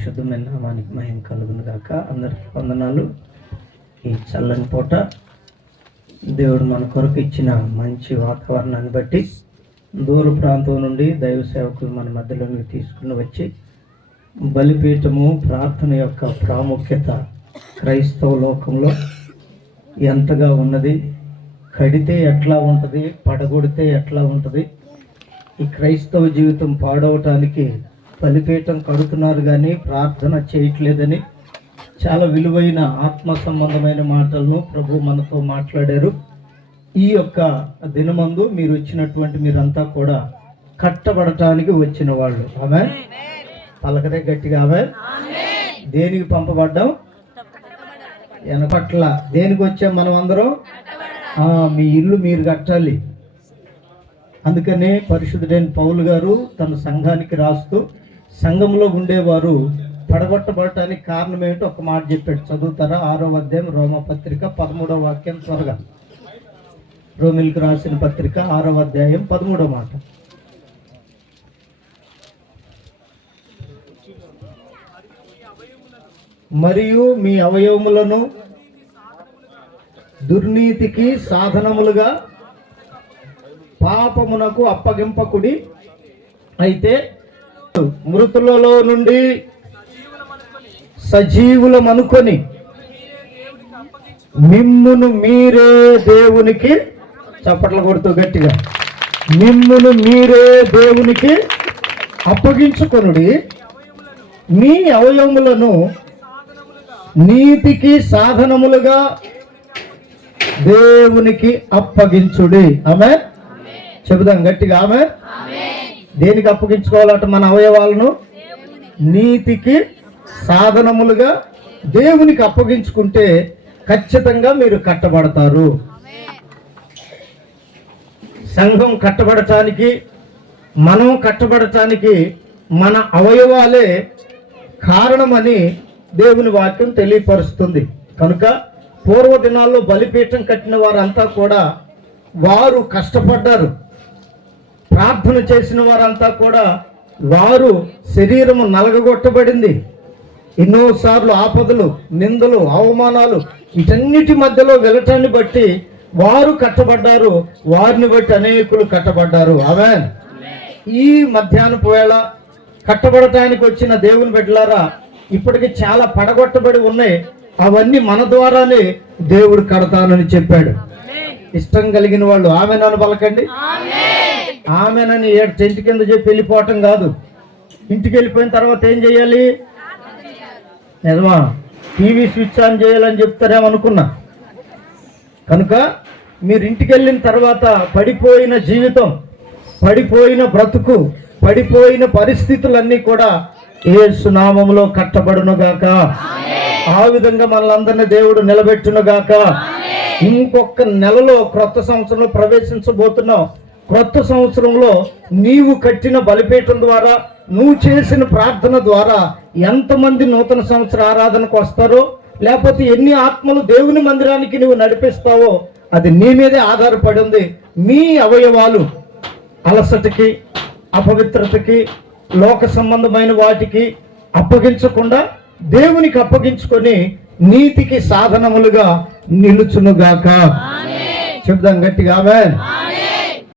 పరిశుద్ధమైన నామానికి మహిమ కలుగును గాక. అందరికీ వందనాలు. ఈ చల్లని పూట దేవుడు మన కొరకు ఇచ్చిన మంచి వాతావరణాన్ని బట్టి దూర ప్రాంతం నుండి దైవ సేవకులు మన మధ్యలోకి తీసుకుని వచ్చి బలిపీఠము ప్రార్థన యొక్క ప్రాముఖ్యత క్రైస్తవ లోకంలో ఎంతగా ఉన్నది, కడితే ఎట్లా ఉంటుంది, పడగొడితే ఎట్లా ఉంటుంది, ఈ క్రైస్తవ జీవితం పాడవటానికి బలిపీఠం కడుతున్నారు కానీ ప్రార్థన చేయట్లేదని చాలా విలువైన ఆత్మ సంబంధమైన మాటలను ప్రభు మనతో మాట్లాడారు. ఈ యొక్క దినమందు మీరు వచ్చినటువంటి మీరంతా కూడా కట్టబడటానికి వచ్చిన వాళ్ళు. ఆమె పలకరే గట్టిగా ఆమె. దేనికి పంపబడ్డాం? వెనపట్ల దేనికి వచ్చాం మనం అందరం? మీ ఇల్లు మీరు కట్టాలి. అందుకనే పరిశుద్ధుడైన పౌలు గారు తన సంఘానికి రాస్తూ సంఘంలో ఉండేవారు పడగొట్టబడటానికి కారణం ఏమిటో ఒక మాట చెప్పాడు. చదువుతారా? 6వ అధ్యాయం రోమపత్రిక 13వ వాక్యం త్వరగా. రోమిల్కి రాసిన పత్రిక 6వ అధ్యాయం 13వ మాట. మరియు మీ అవయవములను దుర్నీతికి సాధనములుగా పాపమునకు అప్పగింపకుడి. అయితే మృతులలో నుండి సజీవులమనుకొని మిమ్మును మీరే దేవునికి, చప్పట్లు కొడుతూ గట్టిగా, మిమ్మును మీరే దేవునికి అప్పగించుకొనుడి. మీ అవయవములను నీతికి సాధనములుగా దేవునికి అప్పగించుడి. ఆమె చెబుదాం గట్టిగా ఆమె. దేనికి అప్పగించుకోవాలంట? మన అవయవాలను నీతికి సాధనములుగా దేవునికి అప్పగించుకుంటే ఖచ్చితంగా మీరు కట్టబడతారు. సంఘం కట్టబడటానికి, మనం కట్టబడటానికి మన అవయవాలే కారణమని దేవుని వాక్యం తెలియపరుస్తుంది. కనుక పూర్వ దినాల్లో బలిపీఠం కట్టిన వారంతా కూడా వారు కష్టపడ్డారు. ప్రార్థన చేసిన వారంతా కూడా వారు శరీరము నలగగొట్టబడింది. ఎన్నోసార్లు ఆపదలు, నిందలు, అవమానాలు వీటన్నిటి మధ్యలో వెళ్ళటాన్ని బట్టి వారు కట్టబడ్డారు. వారిని బట్టి అనేకులు కట్టబడ్డారు. ఆమేన్. ఈ మధ్యాహ్నపు వేళ కట్టబడటానికి వచ్చిన దేవుని బిడ్డలారా, ఇప్పటికి చాలా పడగొట్టబడి ఉన్నాయి. అవన్నీ మన ద్వారానే దేవుడు కడతానని చెప్పాడు. ఇష్టం కలిగిన వాళ్ళు ఆమెనని పలకండి. ఆమెనని టెంట్ కింద చెప్పి వెళ్ళిపోవటం కాదు. ఇంటికి వెళ్ళిపోయిన తర్వాత ఏం చేయాలి? నిజమా? టీవీ స్విచ్ ఆన్ చేయాలని చెప్తారేమనుకున్నా. కనుక మీరు ఇంటికి వెళ్ళిన తర్వాత పడిపోయిన జీవితం, పడిపోయిన బ్రతుకు, పడిపోయిన పరిస్థితులన్నీ కూడా యేసు నామములో కట్టబడునుగాక. ఆ విధంగా మనలందరినీ దేవుడు నిలబెట్టునుగాక. ఇంకొక నెలలో క్రొత్త సంవత్సరంలో ప్రవేశించబోతున్నాం. క్రొత్త సంవత్సరంలో నీవు కట్టిన బలిపీఠం ద్వారా, నువ్వు చేసిన ప్రార్థన ద్వారా ఎంతమంది నూతన సంవత్సర ఆరాధనకు వస్తారో, లేకపోతే ఎన్ని ఆత్మలు దేవుని మందిరానికి నువ్వు నడిపిస్తావో అది నీ మీదే ఆధారపడి ఉంది. మీ అవయవాలు అలసటకి, అపవిత్రతకి, లోక సంబంధమైన వాటికి అప్పగించకుండా దేవునికి అప్పగించుకొని నీతికి సాధనములుగా నిలుచునుగాక. చెప్దాం గట్టిగా ఆమేన్.